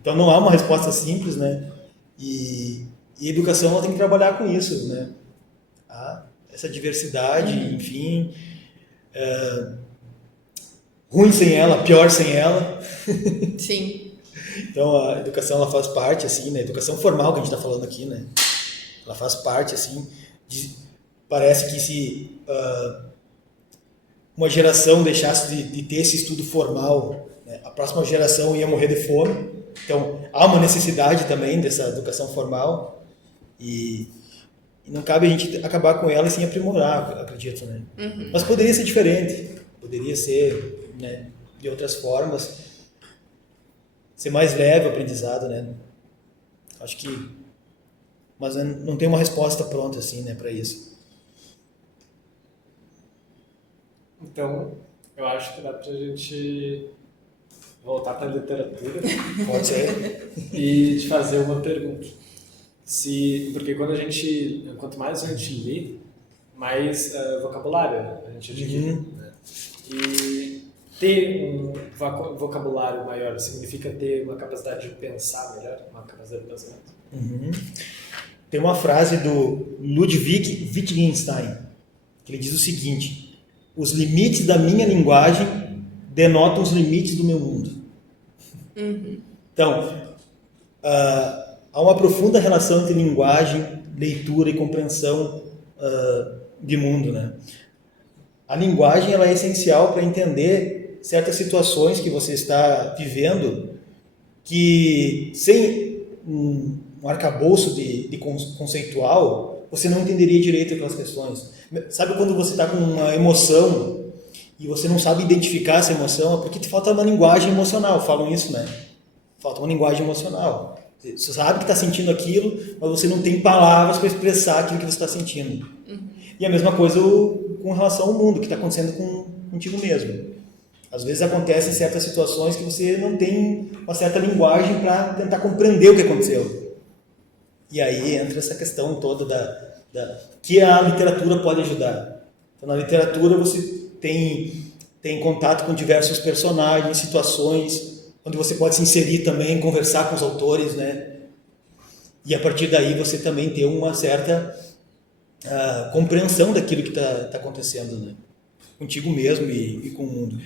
Então não há uma resposta simples, né? E a educação ela tem que trabalhar com isso, né? Essa diversidade, enfim, ruim sem ela, pior sem ela. Sim. Então a educação ela faz parte, assim, né? A educação formal que a gente está falando aqui, né? Ela faz parte, assim, parece que se uma geração deixasse de ter esse estudo formal, né, a próxima geração ia morrer de fome. Então há uma necessidade também dessa educação formal e não cabe a gente acabar com ela sem aprimorar, acredito, né? Mas poderia ser diferente, poderia ser, né, de outras formas, ser mais leve o aprendizado, né? Acho que mas não tem uma resposta pronta assim, né, para isso. Então, eu acho que dá pra gente voltar para a literatura. Pode ser. E te fazer uma pergunta. Porque quanto mais a gente lê, mais vocabulário a gente adquire. Né? E ter um vocabulário maior significa ter uma capacidade de pensar melhor, uma capacidade de pensamento. Tem uma frase do Ludwig Wittgenstein, que ele diz o seguinte: os limites da minha linguagem denotam os limites do meu mundo. Então, há uma profunda relação entre linguagem, leitura e compreensão de mundo, né? A linguagem ela é essencial para entender certas situações que você está vivendo, que sem um arcabouço de conceitual, você não entenderia direito aquelas questões. Sabe quando você está com uma emoção e você não sabe identificar essa emoção? É porque te falta uma linguagem emocional, falam isso, né? Falta uma linguagem emocional. Você sabe que está sentindo aquilo, mas você não tem palavras para expressar aquilo que você está sentindo. E a mesma coisa com relação ao mundo, que está acontecendo contigo mesmo. Às vezes acontecem certas situações que você não tem uma certa linguagem para tentar compreender o que aconteceu. E aí entra essa questão toda que a literatura pode ajudar. Então, na literatura você tem contato com diversos personagens, situações, onde você pode se inserir também, conversar com os autores, né? E a partir daí você também ter uma certa compreensão daquilo que está acontecendo, né? Contigo mesmo e com o mundo.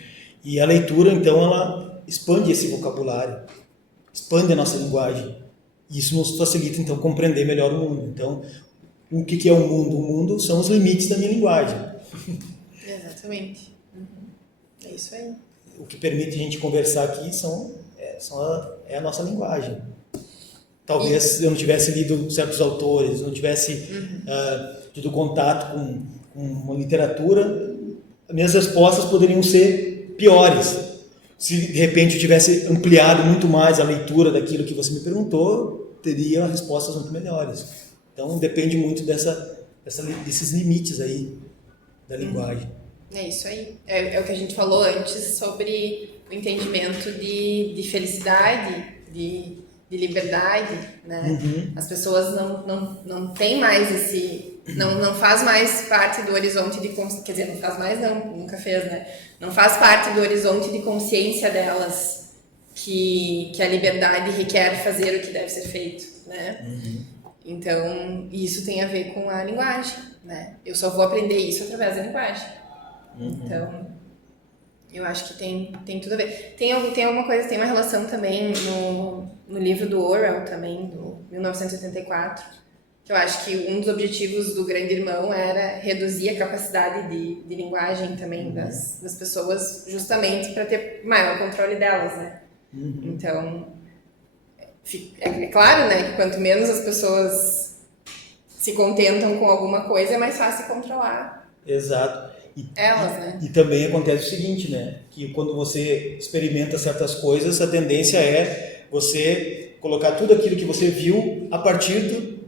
E a leitura, então, ela expande esse vocabulário, expande a nossa linguagem. E isso nos facilita, então, compreender melhor o mundo. Então, o que é o mundo? O mundo são os limites da minha linguagem. Exatamente. É isso aí. O que permite a gente conversar aqui é a nossa linguagem. Talvez eu não tivesse lido certos autores, não tivesse tido contato com uma literatura, minhas respostas poderiam ser piores. Se de repente eu tivesse ampliado muito mais a leitura daquilo que você me perguntou, teria respostas muito melhores. Então depende muito desses limites aí da linguagem. É isso aí. É o que a gente falou antes sobre o entendimento de felicidade, de liberdade, né? As pessoas não têm mais esse... Não faz mais parte do horizonte de... Quer dizer, não faz mais não, nunca fez, né? Não faz parte do horizonte de consciência delas que a liberdade requer fazer o que deve ser feito, né? Então, isso tem a ver com a linguagem, né? Eu só vou aprender isso através da linguagem. Então, eu acho que tem tudo a ver. Tem alguma coisa, tem uma relação também no livro do Orwell também, do 1984, que eu acho que um dos objetivos do Grande Irmão era reduzir a capacidade de linguagem também das pessoas, justamente para ter maior controle delas, né? Então, é claro, né, que quanto menos as pessoas se contentam com alguma coisa, é mais fácil controlar. Exato. Elas, né? E também acontece o seguinte, né? Que quando você experimenta certas coisas, a tendência é você colocar tudo aquilo que você viu a partir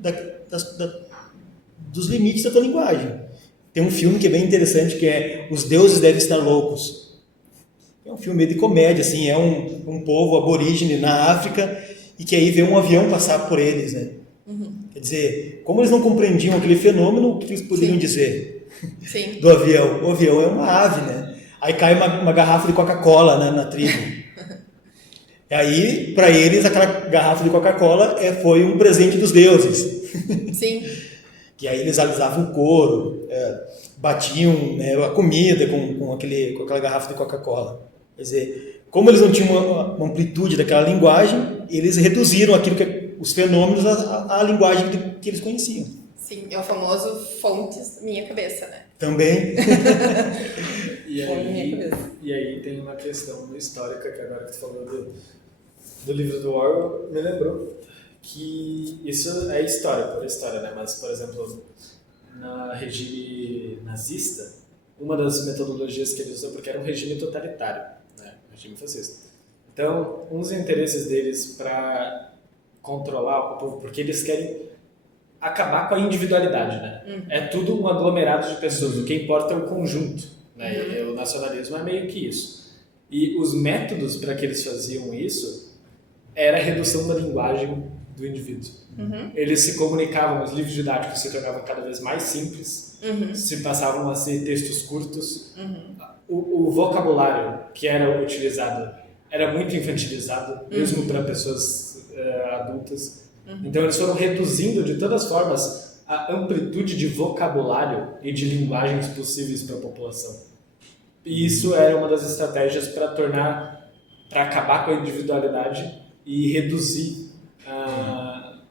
dos limites da tua linguagem. Tem um filme que é bem interessante, que é Os Deuses Devem Estar Loucos. É um filme de comédia, assim, é um povo aborígene na África e que aí vê um avião passar por eles, né? Quer dizer, como eles não compreendiam aquele fenômeno, o que eles poderiam dizer? Sim. Do avião. O avião é uma ave, né? Aí cai uma garrafa de Coca-Cola na tribo. E aí, para eles, aquela garrafa de Coca-Cola foi um presente dos deuses. Sim. Que aí eles alisavam o couro, batiam, né, a comida com aquela garrafa de Coca-Cola. Quer dizer, como eles não tinham uma amplitude daquela linguagem, eles reduziram os fenômenos à linguagem que eles conheciam. Sim, é o famoso fontes minha cabeça, né? Também. E aí tem uma questão histórica, que agora que tu falou do livro do Orwell, me lembrou que isso é história, pura história, né? Mas, por exemplo, no regime nazista, uma das metodologias que eles usam, porque era um regime totalitário, né? Um regime fascista. Então, um dos interesses deles para controlar o povo, porque eles querem acabar com a individualidade, né? É tudo um aglomerado de pessoas, o que importa é o conjunto, né? E o nacionalismo é meio que isso. E os métodos para que eles faziam isso era a redução da linguagem do indivíduo. Eles se comunicavam, os livros didáticos se tornavam cada vez mais simples, se passavam a ser textos curtos. O vocabulário que era utilizado era muito infantilizado, mesmo para pessoas adultas. Então eles foram reduzindo de todas as formas a amplitude de vocabulário e de linguagens possíveis para a população. E isso era uma das estratégias para acabar com a individualidade e reduzir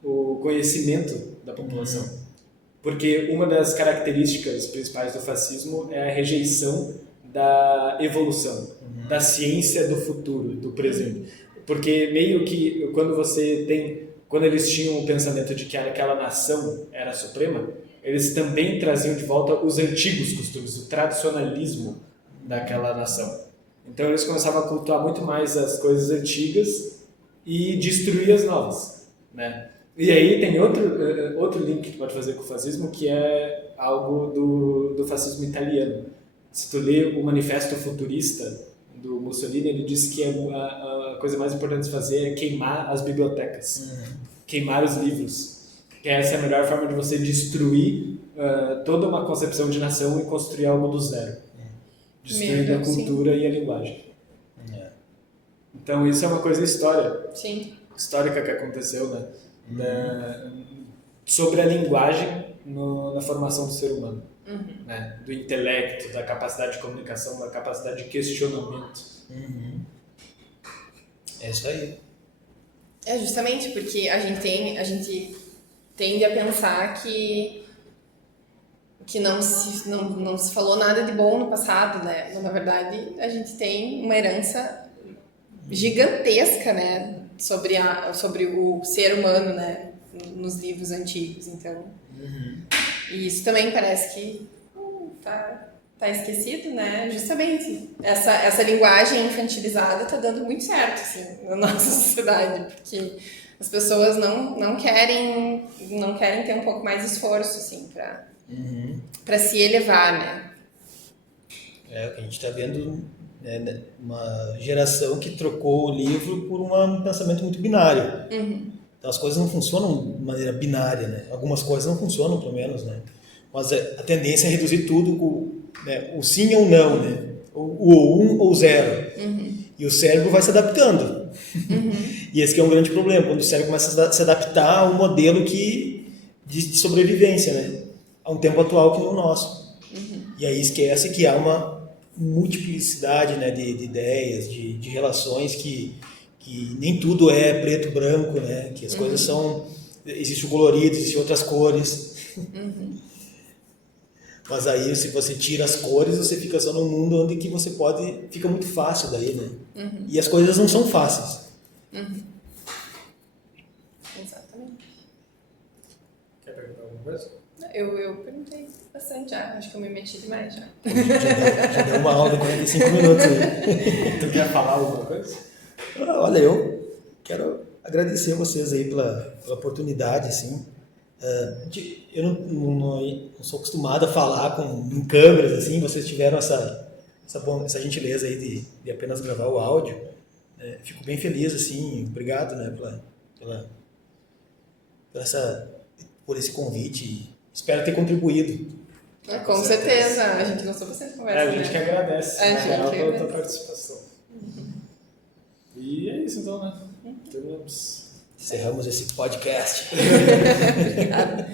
o conhecimento da população. Porque uma das características principais do fascismo é a rejeição da evolução, da ciência do futuro, do presente. Porque meio que quando eles tinham o pensamento de que aquela nação era suprema, eles também traziam de volta os antigos costumes, o tradicionalismo daquela nação. Então eles começavam a cultuar muito mais as coisas antigas e destruir as novas, né? E aí tem outro link que tu pode fazer com o fascismo, que é algo do fascismo italiano. Se tu lê o Manifesto Futurista do Mussolini, ele diz que a coisa mais importante de fazer é queimar as bibliotecas, queimar os livros, que essa é a melhor forma de você destruir toda uma concepção de nação e construir algo do zero, destruindo a cultura e a linguagem. Então isso é uma coisa histórica que aconteceu, né? Sobre a linguagem na formação do ser humano, né? Do intelecto, da capacidade de comunicação, da capacidade de questionamento. É isso aí. É justamente porque a gente tende a pensar que não se falou nada de bom no passado, né? Mas, na verdade, a gente tem uma herança gigantesca, né? Sobre o ser humano, né? Nos livros antigos, então. E isso também parece que tá esquecido, né? Justamente essa linguagem infantilizada tá dando muito certo, assim, na nossa sociedade, porque as pessoas não querem ter um pouco mais de esforço, assim, para se elevar, né? A gente está vendo uma geração que trocou o livro por um pensamento muito binário. Então as coisas não funcionam de maneira binária, né? Algumas coisas não funcionam, pelo menos, né? Mas a tendência é reduzir tudo com o sim ou não, né? O 1 ou 0. E o cérebro vai se adaptando. E esse que é um grande problema, quando o cérebro começa a se adaptar a um modelo de sobrevivência, né? A um tempo atual que não é o nosso. E aí esquece que há uma multiplicidade, né, de ideias, de relações, que nem tudo é preto branco, né? Que as coisas são... Existe o colorido, existem outras cores. Mas aí, se você tira as cores, você fica só num mundo onde que você fica muito fácil daí, né? E as coisas não são fáceis. Exatamente. Quer perguntar alguma coisa? Eu perguntei bastante já, acho que eu me meti demais já. Já deu uma aula de 45 minutos aí. Tu quer falar alguma coisa? Olha, eu quero agradecer a vocês aí pela oportunidade, assim. Eu não sou acostumado a falar em câmeras, assim. Vocês tiveram essa gentileza aí de apenas gravar o áudio. Fico bem feliz, assim. Obrigado, né, por esse convite. Espero ter contribuído. Com certeza, a gente gostou bastante de conversa. A gente que agradece, a tua participação. E é isso então, né? Terminamos. Encerramos esse podcast. Obrigada.